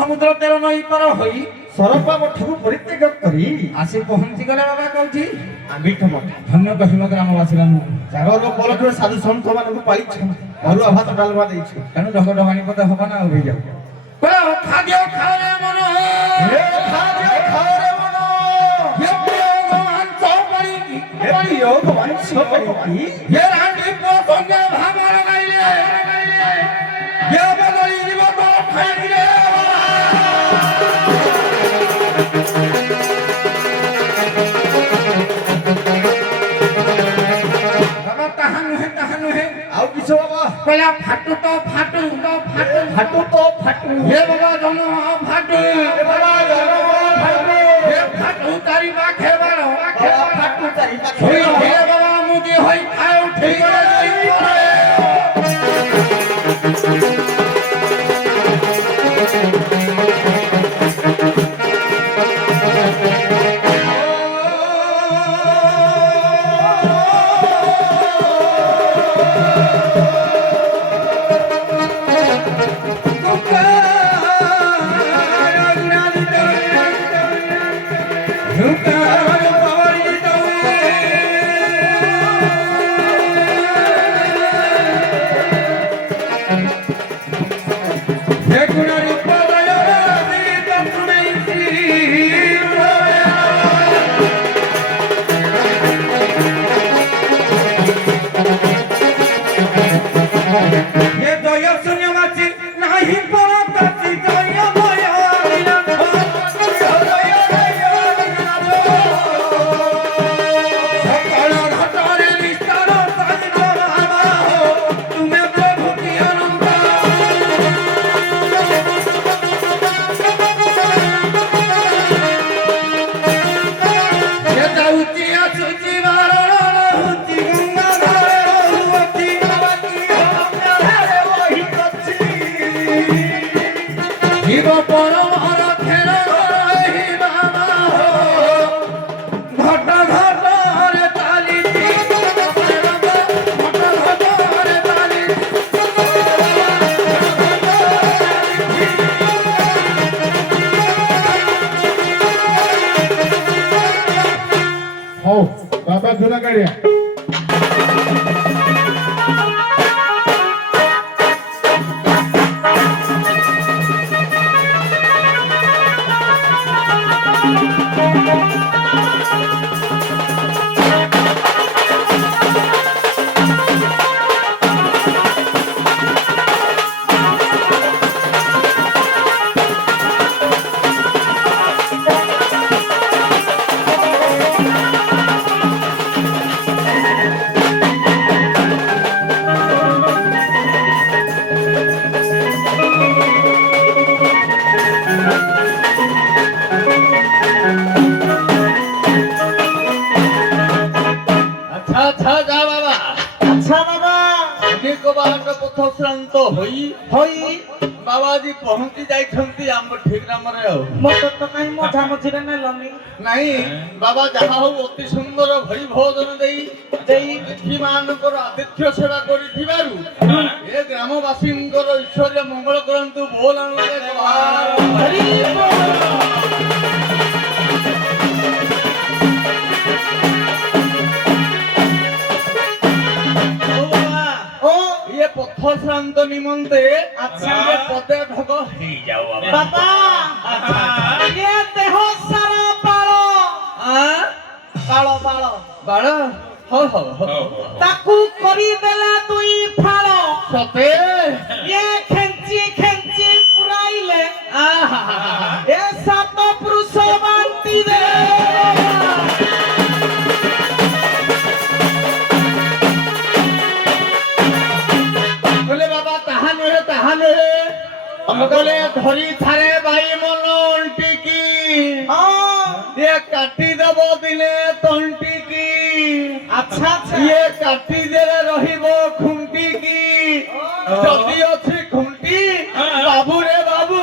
ସମୁଦ୍ର ତେର ନଈ ପାର ହୋଇ ସରପା ମଠକୁ ପରିତ୍ୟାଗ କରି ଆସି ପହଞ୍ଚିଗଲେ ବାବା କହୁଛି ଆମ୍ବିଠ ମଠ। ଧନ୍ୟ କହିବ ଗ୍ରାମବାସୀମାନଙ୍କୁ ଜାଗର ପଲଟରେ ସାଧୁ ସନ୍ଥ ମାନଙ୍କୁ ପାଇଛୁ, ଅରୁଆ ଭାତ ଡାଲମା ଦେଇଛୁ। ତେଣୁ ଢଗ ଢଗାଣି ପଦ ହବ ନା ଅଭିଯାନ ଖାଦ୍ୟ ଖାରେ ମନ फाटू तो फाटू तो फाटू फाटू तो फाटू हे बाबा जनो फाटू हे बाबा जनो फाटू हे फाटू तारी पाखे बारो फाटू तारी पाखे हे बाबा मुदी होई खाए उठी गले बाबा जुना गाड्या बाबाजी पहुंची जाइछंती आम ठीक नामरे मत तो नहीं मझा मझिरे नै लमी नहीं बाबा जहा हो अति सुंदर भई भोजन देई तिथि मानकर आतिथ्य सेवा करि थिबारु ए ग्रामवासींकर ईश्वरीय मंगल करंतु बोल अनुसार हरि श्रांत निमंते अच्छा पदे ढग ही जाओ बाबा अच्छा ये देह सारा पालो पालो पालो बाळो ହଉ ହଉ ହଉ ତାକୁ କରିଦେଲା ଦୁଇ ଫାଳ ସତେ ଏ ଖେଞ୍ଚି ଖେଞ୍ଚି ପୁରାଇଲେ ଏ ସାତ ପୁରୁଷ ବାଣ୍ଟି ଦେ বলে বাবা তাহা নহে বলে ধরি থারে ভাই মন অন্টিকি এ কাটি দেব দিলে তন্টিকি আচ্ছা আচ্ছা ইয়ে কাটি দেলে রহিব খুঁটিকি যদি অছি খুঁটি বাবু রে বাবু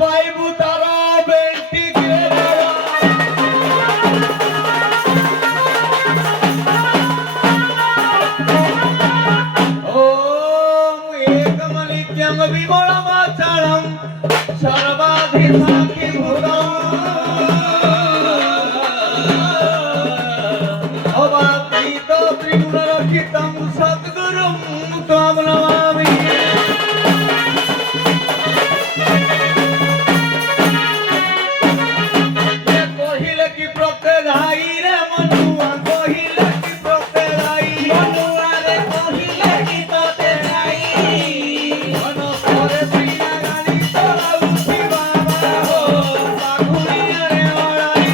পাইবু তার বেন্টিকি রে বাবা ओम एकमलिक्यं विमलमाचलं सर्वाधिसाखिभूतम् अवातीत त्रिगुणरहितं सद्गुरुं त्वां नमामि कहिले कि प्रत्येगाई रे मनुआ कहिले कि प्रत्येगाई মনুয়া রে কহিলে কি তোতে নাই মন করে প্রিয়া গানি তোরা উঠি বাবা হো বাঘুরিয়া রে ওড়াই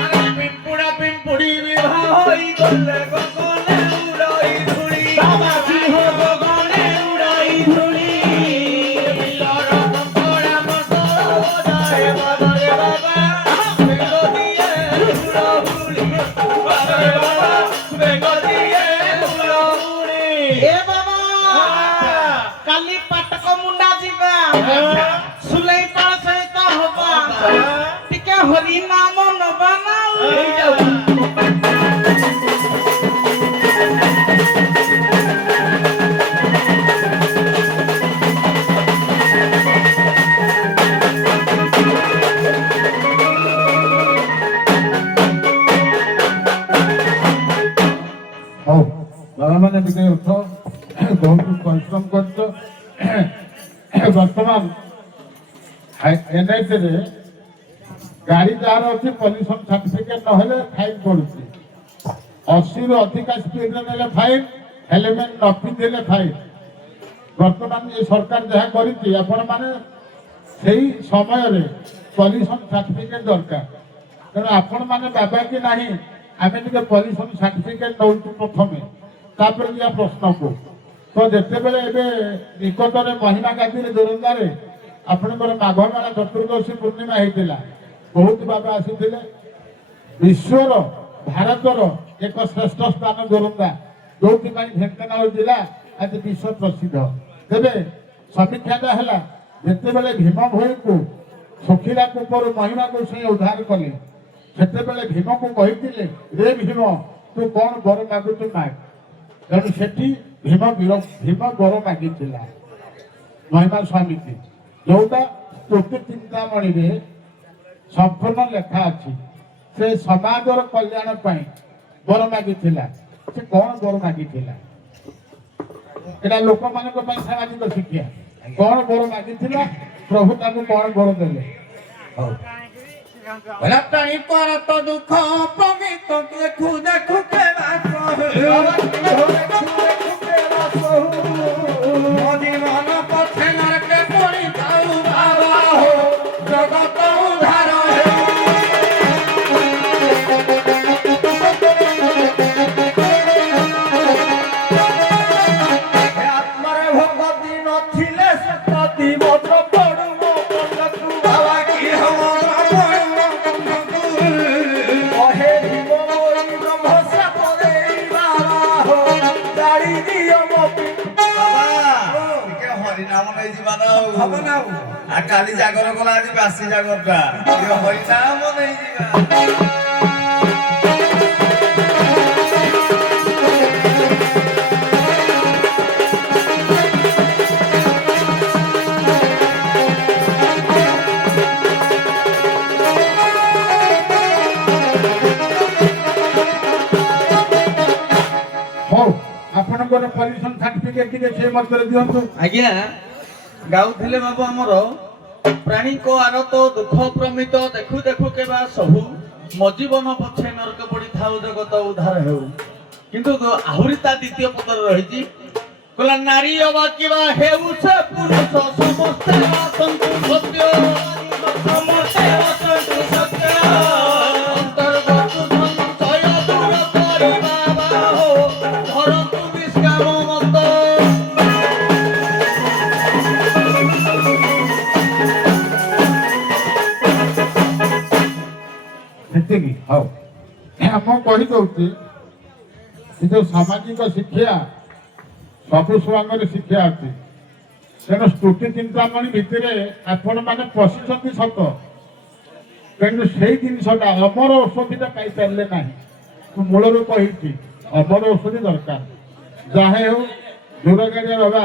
আরে পিম্পুড়ি বিবাহ হই গলে গগনে উড়াই ধুলি বাবাজি হো গগনে উড়াই ধুলি মিলর কঙ্কড়া মসলা ওদারে বাবারে বাবা বেগ দিয়ে উড়াহুলি বাবারে বাবা বেগ দিয়ে উড়াহুলি এ বাবা কালি পাটক মুন্ডা ଯିବା ସୁଲେଇ ପାଳ ସହିତ ହବା ଟିକେ ହରି ନାମ ନବା ନା এই যাও ହଉ ବାବାମାନେ ଟିକେ ଉଠ ବହୁତ ପରିଶ୍ରମ କରୁଛ ବର୍ତ୍ତମାନ ଏନ୍ଆଇଟିରେ ଗାଡ଼ି ଯାହାର ଅଛି ପଲ୍ୟୁସନ ସାର୍ଟିଫିକେଟ ନହେଲେ ଫାଇନ୍ ପଡୁଛି 80ରୁ ଅଧିକା ସ୍ପିଡରେ ନେଲେ ଫାଇନ୍ ହେଲମେଟ ନ ପିନ୍ଧିଲେ ଫାଇନ୍ ବର୍ତ୍ତମାନ ଏ ସରକାର ଯାହା କରିଛି ଆପଣମାନେ ସେଇ ସମୟରେ ପଲ୍ୟୁସନ ସାର୍ଟିଫିକେଟ ଦରକାର ତେଣୁ ଆପଣମାନେ ବାବା କି ନାହିଁ ଆମେ ଟିକେ ପଲ୍ୟୁସନ ସାର୍ଟିଫିକେଟ ନେଉଛୁ ପ୍ରଥମେ ତାପରେ ଯିବା ପ୍ରଶ୍ନକୁ ତ ଯେତେବେଳେ ଏବେ ନିକଟରେ ମହିମା ଗାନ୍ଧୀରେ ଦୋରନ୍ଦାରେ ଆପଣଙ୍କର ମାଘ ମେଳା ଚତୁର୍ଦ୍ଦଶୀ ପୂର୍ଣ୍ଣିମା ହେଇଥିଲା ବହୁତ ବାବା ଆସିଥିଲେ ବିଶ୍ୱର ଭାରତର ଏକ ଶ୍ରେଷ୍ଠ ସ୍ଥାନ ଦୋରନ୍ଦା ଯୋଉଥିପାଇଁ ଢେଙ୍କାନାଳ ଜିଲ୍ଲା ଆଜି ବିଶ୍ୱ ପ୍ରସିଦ୍ଧ ତେବେ ସମୀକ୍ଷାଟା ହେଲା ଯେତେବେଳେ ଭୀମ ଭୋଇଙ୍କୁ ଶୁଖିଲା କୂପରୁ ମହିମା ଗୋସାଇଁ ଉଦ୍ଧାର କଲେ ସେତେବେଳେ ଭୀମକୁ କହିଥିଲେ ରେ ଭୀମ ତୁ କଣ ବର ମାଗୁଛୁ ମାଗ ତେଣୁ ସେଠି ଭୀମ ବର ମାଗିଥିଲା ମହିମା ସ୍ୱାମୀକି ଯୋଉଟା ସ୍ତୁତି ଚିନ୍ତାମଣିରେ ସମ୍ପୂର୍ଣ୍ଣ ଲେଖା ଅଛି ସେ ସମାଜର କଲ୍ୟାଣ ପାଇଁ ବର ମାଗିଥିଲା ସେ କଣ ବର ମାଗିଥିଲା ଏଟା ଲୋକମାନଙ୍କ ପାଇଁ ସାମାଜିକ ଶିକ୍ଷା କଣ ବର ମାଗିଥିଲା ପ୍ରଭୁ ତାକୁ କଣ ବର ଦେଲେ ରତଣୀ ପର ତ ଦୁଃଖ ପ୍ରମିତ ଦେଖୁ ଦେଖୁ ମୋଦି ମନ ପଛେ ନରକେ ପଡ଼ି ଯାଉ ବାବା ହୋ ଜଗତ ଉଦ୍ଧାର ଆତ୍ମାରେ ଭଗତି ନଥିଲେ ସେ ପ୍ରତି ଭଦ୍ର ପଡୁ ମୋ ପଣ୍ଡକୁ ବାବା କି ହବ କହେ ଭୀମ ମୋରି ବ୍ରହ୍ମ ସାପ ଦେଇ ବାବା ହୋ ଗାଡ଼ି ଦିଅ ମୋ হরিনাম নেই যাবা না আর কালি জাগর কলা আজ বাসি জাগরটা হরিনাম নেই যাবা ଆପଣଙ୍କର ପଲ୍ୟୁସନ ସାର୍ଟିଫିକେଟ ଟିକେ ସେ ମଧ୍ୟରେ ଦିଅନ୍ତୁ ଆଜ୍ଞା ଗାଉଥିଲେ ବାବୁ ଆମର ପ୍ରାଣୀଙ୍କ ଆରତ ଦୁଃଖ ପ୍ରମିତ ଦେଖୁ ଦେଖୁ କେବା ସବୁ ମୋ ଜୀବନ ପଛେ ନରକ ପଡ଼ିଥାଉ ଜଗତ ଉଦ୍ଧାର ହେଉ। କିନ୍ତୁ ଆହୁରି ତା ଦ୍ୱିତୀୟ ପଦରେ ରହିଛି କହିଲା ନାରୀ ଅବା କିବା ହେଉ ସେ ପୁରୁଷ ସମସ୍ତେ ଆସନ୍ତୁ ସତ୍ୟ ସମସ୍ତେ ଅସନ୍ତୁ ସତ୍ୟ ଅନ୍ତର୍ଗତ ସଂଶୟ ଦୂର କରିବା ବାହୋ ଧରନ୍ତୁ ନିଷ୍କାମ ମତ। ସେତିକି ହଉ ମୁଁ କହିଦେଉଛି ଏ ଯୋଉ ସାମାଜିକ ଶିକ୍ଷା ସବୁ ଛୁଆଙ୍କର ଶିକ୍ଷା ଅଛି। ତେଣୁ ସ୍ତୁତି ଚିନ୍ତାମଣି ଭିତରେ ଆପଣମାନେ ପଶିଛନ୍ତି ସତ, କିନ୍ତୁ ସେଇ ଜିନିଷଟା ଅମର ଔଷଧିଟା ପାଇପାରିଲେ ନାହିଁ। ମୁଁ ମୂଳରୁ କହିଛି ଅମର ଔଷଧି ଦରକାର। ଯାହା ହେଉ ଦୂରଗାଡ଼ି ବାବା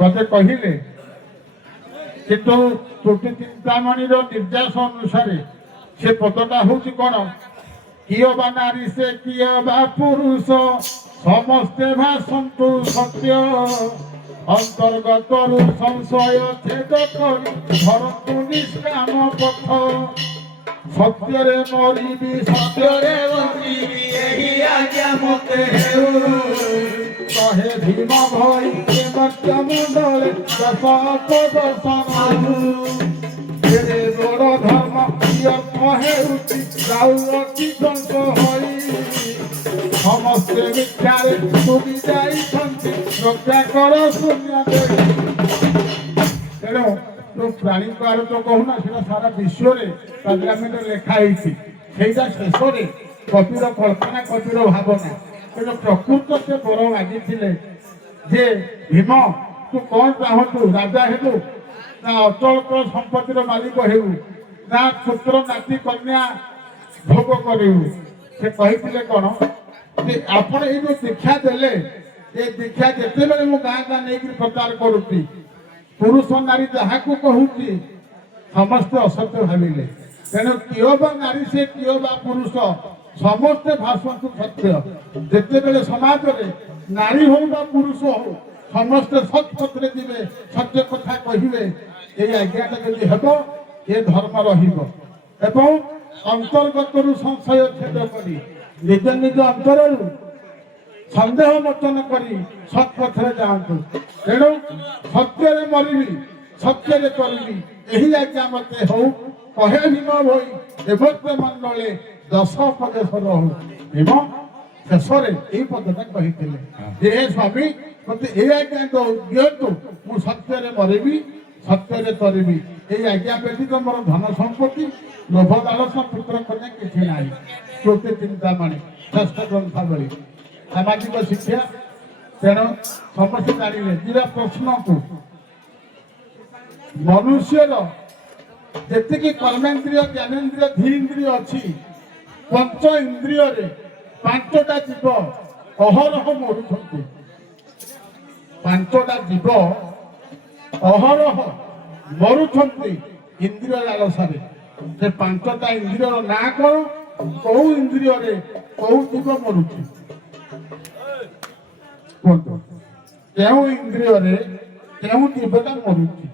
ମୋତେ କହିଲେ, କିନ୍ତୁ ସ୍ତୁତି ଚିନ୍ତାମଣିର ନିର୍ଦ୍ଦେଶ ଅନୁସାରେ ସେ ପଦଟା ହଉଛି କଣ? କିଏ ବା ନାରୀ ସେ କିଏ ବା ପୁରୁଷ ସମସ୍ତେ ଭାସନ୍ତୁ ସତ୍ୟ ଅନ୍ତର୍ଗତରୁ ସଂଶୟ ଛେଦ କରି ଧରନ୍ତୁ ନିଷ୍କାମ ପଥ ସତ୍ୟରେ ମରିବି ସତ୍ୟରେ ବଞ୍ଚିବି ଏହି ଆଜ୍ଞା ମତେ ହେଉ କହେ ଭୀମ ଭଇ ମର୍ତ୍ୟ ମୁଣ୍ଡରେ ଦଶ ଦର୍ଶନ ବଡ଼ ଧର୍ମ ଅର୍ଥ ହେଉଛି ରାଉତି ଧ୍ୱଂସ ହୋଇ ସମସ୍ତେ ମିଥ୍ୟାରେ ଡୁବି ଯାଇଛନ୍ତି ରକ୍ଷା କର ଶୂନ୍ୟ ଦେଇ। ତେଣୁ ଯୋଉ ପ୍ରାଣୀଙ୍କ ଆରୋପ କହୁନା ସେଟା ସାରା ବିଶ୍ୱରେ ପାର୍ଲାମେଣ୍ଟରେ ଲେଖା ହେଇଛି। ସେଇଟା ଶେଷରେ କବିର କଳ୍ପନା କବିର ଭାବନା। ତେଣୁ ପ୍ରକୃତ ସେ ବର ମାଗିଥିଲେ ଯେ ଭୀମ ତୁ କଣ ଚାହୁଁଛୁ? ରାଜା ହେବୁ ନା ଅଚଳ ସମ୍ପତ୍ତିର ମାଲିକ ହେବୁ ନା ପୁତ୍ର ନାତି କନ୍ୟା ଭୋଗ କରିବୁ? ସେ କହିଥିଲେ କଣ ଯେ ଆପଣ ଏଇ ଯୋଉ ଦୀକ୍ଷା ଦେଲେ ଏ ଦୀକ୍ଷା ଯେତେବେଳେ ମୁଁ ଗାଁ ଗାଁ ନେଇକି ପ୍ରଚାର କରୁଛି ପୁରୁଷ ନାରୀ ଯାହାକୁ କହୁଛି ସମସ୍ତେ ଅସତ୍ୟ ଭାବିଲେ। ତେଣୁ କିଏ ବା ନାରୀ ସେ କିଏ ବା ପୁରୁଷ ସମସ୍ତେ ଭାସନ୍ତୁ ସତ୍ୟ। ଯେତେବେଳେ ସମାଜରେ ନାରୀ ହଉ ବା ପୁରୁଷ ହଉ ସମସ୍ତେ ସତ୍ ପଥରେ ଯିବେ, ସତ୍ୟ କଥା କହିବେ, এই আজ্ঞাটা যদি ହେବ ଏ ଧର୍ମ ରହିବ। ଏବଂ ଅନ୍ତର୍ଗତରୁ ସଂଶୟ ଛେଦ କରି ନିଜ ନିଜ ଅନ୍ତରରୁ ସନ୍ଦେହ ମୋଚନ କରି ସତ୍ ପଥରେ ଯାଆନ୍ତୁ। ତେଣୁ ସତ୍ୟରେ ମରିବି ସତ୍ୟରେ କରିବି ଏହି ଆଜ୍ଞା ମତେ ହଉ କହେ ଭୀମ ଭୋଇ ଦେବତ୍ୱ ମଣ୍ଡଳେ ଦଶ ଉପଦେଶ ରହୁ। ଭୀମ ଶେଷରେ ଏଇ ପଦଟା କହିଥିଲେ ଯେ ହେ ସ୍ୱାମୀ ମତେ ଏଇ ଆଜ୍ଞା ଦିଅନ୍ତୁ, ମୁଁ ସତ୍ୟରେ ମରିବି ସତ୍ୟରେ କରିବି। এই আজ্ঞা ব্যতীত ମୋର ଧନ ସମ୍ପତ୍ତି ଲୋଭ ଲାଳସ ପୁତ୍ର କନ୍ୟା କିଛି ନାହିଁ। ସ୍ତୁତି ଚିନ୍ତାମଣି ଶ୍ରେଷ୍ଠ ଗ୍ରନ୍ଥାବଳୀ ସାମାଜିକ ଶିକ୍ଷା। ତେଣୁ ସମସ୍ତେ ଜାଣିଲେ ଦିଟା ପ୍ରଶ୍ନକୁ ମନୁଷ୍ୟର ଯେତିକି କର୍ମେନ୍ଦ୍ରିୟ ଜ୍ଞାନେନ୍ଦ୍ରିୟ ଧୀରେନ୍ଦ୍ରିୟ ଅଛି ପଞ୍ଚ ଇନ୍ଦ୍ରିୟରେ ପାଞ୍ଚଟା ଜୀବ ଅହରହ ମରୁଛନ୍ତି। ପାଞ୍ଚଟା ଜୀବ ଅହରହ ମରୁଛନ୍ତି ଇନ୍ଦ୍ରିୟ ଲାଳସାରେ। ସେ ପାଞ୍ଚଟା ଇନ୍ଦ୍ରିୟର ନାଁ କଣ? କୋଉ ଇନ୍ଦ୍ରିୟରେ କୋଉ ଜୀବ ମରୁଛି କୁହନ୍ତୁ? କେଉଁ ଇନ୍ଦ୍ରିୟରେ କେଉଁ ଜୀବଟା ମରୁଛି?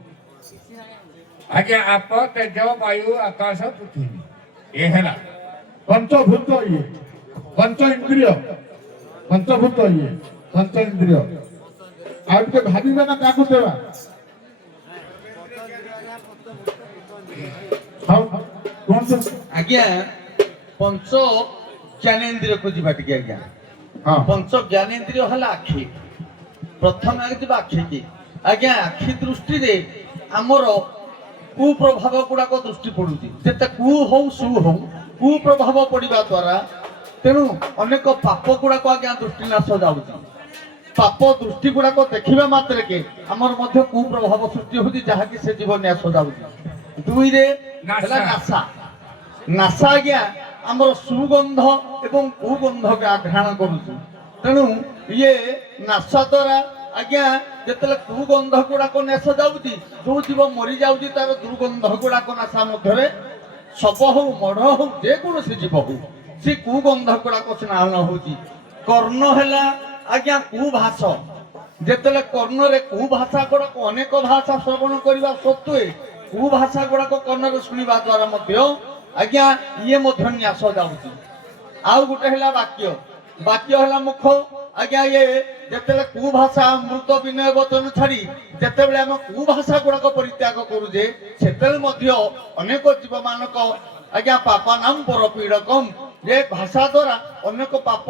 ଆଜ୍ଞା ଆପ ତେଜ ବାୟୁ ଆକାଶ ପୃଥିବୀ ଏ ହେଲା ପଞ୍ଚଭୂତ ଇଏ ପଞ୍ଚ ଇନ୍ଦ୍ରିୟ ପଞ୍ଚଭୂତ ଇଏ ପଞ୍ଚ ଇନ୍ଦ୍ରିୟ। ଆଉ ଟିକେ ଭାବିବେ ନା କାହାକୁ ଦେବା? କୁହନ୍ତୁ ଆଜ୍ଞା ପଞ୍ଚ ଜ୍ଞାନେନ୍ଦ୍ରିୟକୁ ଯିବା ଟିକେ ଆଜ୍ଞା। ହଁ ପଞ୍ଚ ଜ୍ଞାନେନ୍ଦ୍ରିୟ ହେଲା ଆଖି। ପ୍ରଥମେ ଆଗେ ଯିବା ଆଖି କି ଆଜ୍ଞା। ଆଖି ଦୃଷ୍ଟିରେ ଆମର କୁପ୍ରଭାବ ଗୁଡାକ ଦୃଷ୍ଟି ପଡୁଛି। ଯେତେ କୁ ହଉ ସୁ ହଉ କୁପ୍ରଭାବ ପଡିବା ଦ୍ଵାରା ତେଣୁ ଅନେକ ପାପ ଗୁଡାକ ଆଜ୍ଞା ଦୃଷ୍ଟିନାଶ ଯାଉଛି। ପାପ ଦୃଷ୍ଟି ଗୁଡାକ ଦେଖିବା ମାତ୍ରକେ ଆମର ମଧ୍ୟ କୁପ୍ରଭାବ ସୃଷ୍ଟି ହଉଛି, ଯାହାକି ସେ ଜୀବ ନ୍ୟାସ ଯାଉଛି। ଦୁଇରେ ହେଲା ନାସା। ନାସା ଆଜ୍ଞା ଆମର ସୁଗନ୍ଧ ଏବଂ କୁଗନ୍ଧକୁ ଆଘ୍ରାଣ କରୁଛି। ତେଣୁ ଇଏ ନାସା ଦ୍ୱାରା ଆଜ୍ଞା ଯେତେବେଳେ କୁଗନ୍ଧ ଗୁଡାକ ନାଶ ଯାଉଛି, ଯୋଉ ଜୀବ ମରି ଯାଉଛି ତାର ଦୁର୍ଗନ୍ଧ ଗୁଡାକ ନାସା ମଧ୍ୟରେ ଶବ ହଉ ମଢ ହଉ ଯେକୌଣସି ଜୀବ ହଉ ସେ କୁଗନ୍ଧ ଗୁଡାକ ସ୍ନାନ ହଉଛି। କର୍ଣ୍ଣ ହେଲା ଆଜ୍ଞା କୁଭାଷ। ଯେତେବେଳେ କର୍ଣ୍ଣରେ କୁଭାଷା ଗୁଡାକ ଅନେକ ଭାଷା ଶ୍ରବଣ କରିବା ସତ୍ତ୍ୱେ କୁଭାଷା ଗୁଡାକ କର୍ଣ୍ଣରେ ଶୁଣିବା ଦ୍ୱାରା ମଧ୍ୟ ଆଜ୍ଞା ଇଏ ମଧ୍ୟ ନ୍ୟାସ ଯାଉଛି। ଆଉ ଗୋଟେ ହେଲା ବାକ୍ୟ, ବାକ୍ୟ ହେଲା ମୁଖ। ଆଜ୍ଞା ଇଏ ଯେତେବେଳେ କୁଭାଷା ମୃତ ବିନୟ ବଚନ ଛାଡି ଯେତେବେଳେ ଆମେ କୁଭାଷା ଗୁଡାକ ପରିତ୍ୟାଗ କରୁଛେ ସେତେବେଳେ ମଧ୍ୟ ଅନେକ ଜୀବ ମାନଙ୍କ ଆଜ୍ଞା ପାପା ନାମ ପର ପୀଡକମ, ଯେ ଭାଷା ଦ୍ୱାରା ଅନେକ ପାପ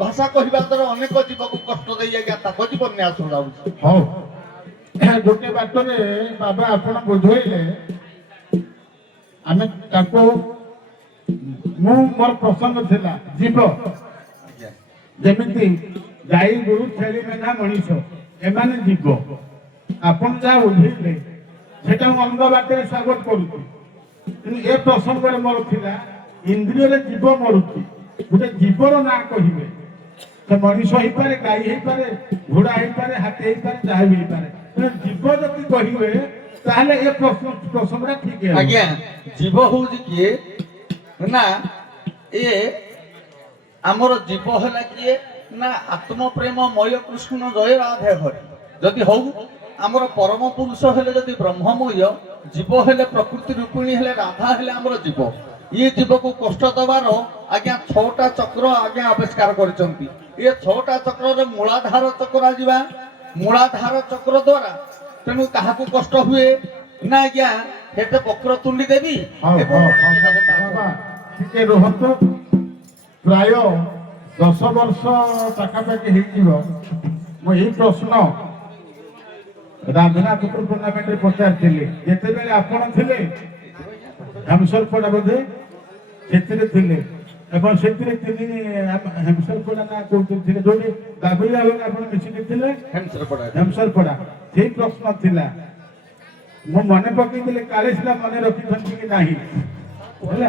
ଭାଷା କହିବା ଦ୍ୱାରା ଅନେକ ଜୀବକୁ କଷ୍ଟ ଦେଇ ଆଜ୍ଞା ତାଙ୍କ ଜୀବନ ନ୍ୟାସ ଯାଉଛି। ହଉ ଗୋଟେ ବାଟରେ ବାବା ଆପଣ ବୁଝେଇଲେ, ଆମେ ତାକୁ ମୋର ପ୍ରସଙ୍ଗ ଥିଲା ଜୀବ ଯେମିତି ଗାଈ ଗୋରୁ ଛେଳି ମେଣ୍ଢା ମଣିଷ ଏମାନେ ଜୀବ। ଆପଣ ଯାହା ବୁଝେଇଲେ ସେଟା ମୁଁ ଅଲଗା ବାଟରେ ସ୍ୱାଗତ କରୁଛି, କିନ୍ତୁ ଏ ପ୍ରସଙ୍ଗରେ ମୋର ଥିଲା ଇନ୍ଦ୍ରିୟରେ ଜୀବ ମରୁଛି। ଗୋଟେ ଜୀବର ନାଁ କହିବେ, ସେ ମଣିଷ ହେଇପାରେ, ଗାଈ ହେଇପାରେ, ଘୋଡା ହେଇପାରେ, ହାତୀ ହେଇପାରେ, ଯାହା ବି ହେଇପାରେ। ଜୀବ ଯଦି କହିବେ ତାହେଲେ ଏ ପ୍ରସଙ୍ଗଟା ଠିକ ହେବ। ଆଜ୍ଞା ଜୀବ ହଉଛି କିଏ ନା ଏ ଆମର ଜୀବ ହେଲା କିଏ ନା ଆତ୍ମପ୍ରେମମୟ କୃଷ୍ଣ ଜୟ ରାଧେ ହରି। ଯଦି ହଉ ଆମର ପରମ ପୁରୁଷ ହେଲେ ଯଦି ବ୍ରହ୍ମମୟ, ଜୀବ ହେଲେ ପ୍ରକୃତି ରୂପିଣୀ ହେଲେ ରାଧା ହେଲେ ଆମର ଜୀବ। ଇଏ ଜୀବକୁ କଷ୍ଟ ଦବାର ଆଜ୍ଞା 6ଟା ଚକ୍ର ଆଜ୍ଞା ଆବିଷ୍କାର କରିଛନ୍ତି। ଏ 6ଟା ଚକ୍ରରେ ମୂଳାଧାର ଚକ୍ର ଯିବା, ମୂଳାଧାର ଚକ୍ର ଦ୍ୱାରା ତେଣୁ କାହାକୁ କଷ୍ଟ ହୁଏ ନା ଆଜ୍ଞା ହେତେ ବକ୍ର ତୁଣ୍ଡି ଦେବି। ବାବା ଟିକେ ରୁହନ୍ତୁ, ପ୍ରାୟ 10 ବର୍ଷ ପାଖାପାଖି ହେଇଯିବ ମୁଁ ଏଇ ପ୍ରଶ୍ନ ରାମନାଥପୁର ଟୁର୍ଣ୍ଣାମେଣ୍ଟରେ ପଚାରିଥିଲି। ଯେତେବେଳେ ଆପଣ ଥିଲେ ହେମସରପଡ଼ା ବୋଧେ ସେଥିରେ ଥିଲେ, ଏବଂ ସେଥିରେ তিনি ହେମସରପଡ଼ା ନା କୋଉଠି ଥିଲେ, ଯୋଉଠି ବାବୁଲି ବାବୁଲି ଆପଣ ମିଶିକି ଥିଲେ ହେମସରପଡ଼ା। ସେଇ ପ୍ରଶ୍ନ ଥିଲା, ମୁଁ ମନେ ପକେଇଥିଲି କାଳେ ସେଟା ମନେ ରଖିଛନ୍ତି କି ନାହିଁ ହେଲା।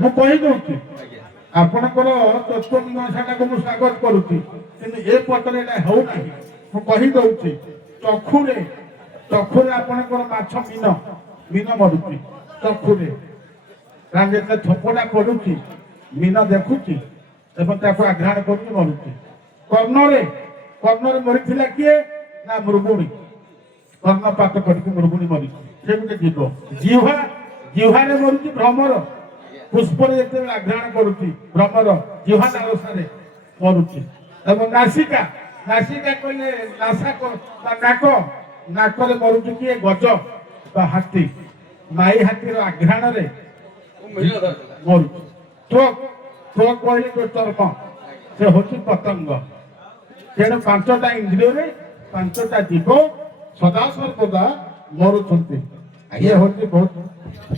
ମୁଁ କହିଦଉଛି ଆପଣଙ୍କର ତତ୍ତ୍ୱମୀମାଂସାଟାକୁ ମୁଁ ସ୍ୱାଗତ କରୁଛି, କିନ୍ତୁ ଏ ପଟରେ ଏଟା ହଉନାହିଁ। ମୁଁ କହିଦଉଛି ଚକ୍ଷୁରେ ଆପଣଙ୍କର ମାଛ ମୀନ ମରୁଛି ଚକ୍ଷୁରେ, କାରଣ ଯେତେବେଳେ ଥୋପଟା ପଡୁଛି ମୀନ ଦେଖୁଛି ଏବଂ ତାକୁ ଆଘ୍ରାଣ କରୁଛି ମରୁଛି। କର୍ଣ୍ଣରେ ମରିଥିଲା କିଏ ନା ମୃଗୁଣୀ, କର୍ଣ୍ଣପାତ କରିକି ମୃଗୁଣୀ ମରିଛି, ସେ ଗୋଟେ ଜୀବ। ଜିହ୍ୱାରେ ମରୁଛି ଭ୍ରମର, ପୁଷ୍ପରେ ଯେତେବେଳେ ଆଘ୍ରାଣ କରୁଛି ଭ୍ରମର ଜିହ୍ୱା ଲାଳସାରେ ମରୁଛି। ଏବଂ ନାସିକା କହିଲେ ନାକରେ ମରୁଛି କିଏ ଗଜ ବା ହାତୀ, ମାଇ ହାତୀର ଆଘ୍ରାଣରେ ମରୁଛି। ତ୍ୱକ୍ କହିଲେ ଯୋଉ ଚର୍ମ ସେ ହଉଛି ପତଙ୍ଗ। ତେଣୁ 5ଟା ଇନ୍ଦ୍ରିୟରେ 5ଟା ଜୀବ ସଦା ସର୍ବଦା ମରୁଛନ୍ତି। ଇଏ ହଉଛି ବହୁତ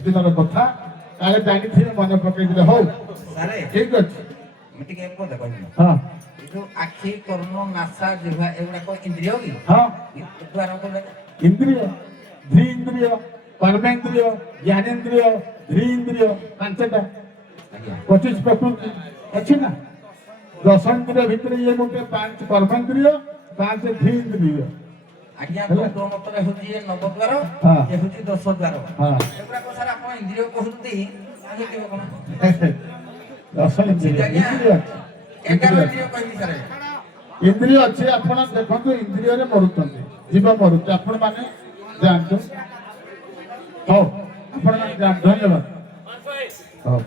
ଦିନର କଥା, କାଳେ ଜାଣିଥିବେ ମନେ ପକେଇଥିଲେ। ହଉ ଠିକ ଅଛି। ମୁଁ ଟିକେ କଥା କହିବି। ହଁ ଏ ଯୋଉ ଆଖି, କର୍ଣ୍ଣ, ନାସା, ଜିହ୍ୱା ଏଗୁଡାକ ଇନ୍ଦ୍ରିୟ କି? ହଁ ଏଠୁ ଆରମ୍ଭ କଲେ ଇନ୍ଦ୍ରିୟ, ଧୀ ଇନ୍ଦ୍ରିୟ, କର୍ମେନ୍ଦ୍ରିୟ, ଜ୍ଞାନେନ୍ଦ୍ରିୟ, ଧୀ ଇନ୍ଦ୍ରିୟ 5ଟା, 25 ପ୍ରକୃତି ଅଛି ନା। 10 ଇନ୍ଦ୍ରିୟ ଭିତରେ ଇଏ ଗୋଟେ 5 କର୍ମେନ୍ଦ୍ରିୟ, 5 ଧୀ ଇନ୍ଦ୍ରିୟ। ଆଜ୍ଞା ତୋ ମତରେ ହଉଛି ଏ 9 ଦ୍ୱାର, ଏ ହଉଛି 10 ଦ୍ୱାର। ଏଗୁଡାକ ସାର୍ ଆପଣ ଇନ୍ଦ୍ରିୟ କହୁଛନ୍ତି, ଆଗେ କେବେ କଣ 10 ଇନ୍ଦ୍ରିୟ ଅଛି। 11 ଇନ୍ଦ୍ରିୟ କହିବି ସାର୍। ଇନ୍ଦ୍ରିୟ ଅଛି, ଆପଣ ଦେଖନ୍ତୁ ଇନ୍ଦ୍ରିୟରେ ମରୁଛନ୍ତି, ଜୀବ ମରୁଛି। ଆପଣ ମାନେ ଯାଆନ୍ତୁ। ହଉ ଆପଣ ମାନେ ଯାଆନ୍ତୁ, ଧନ୍ୟବାଦ। ହଉ।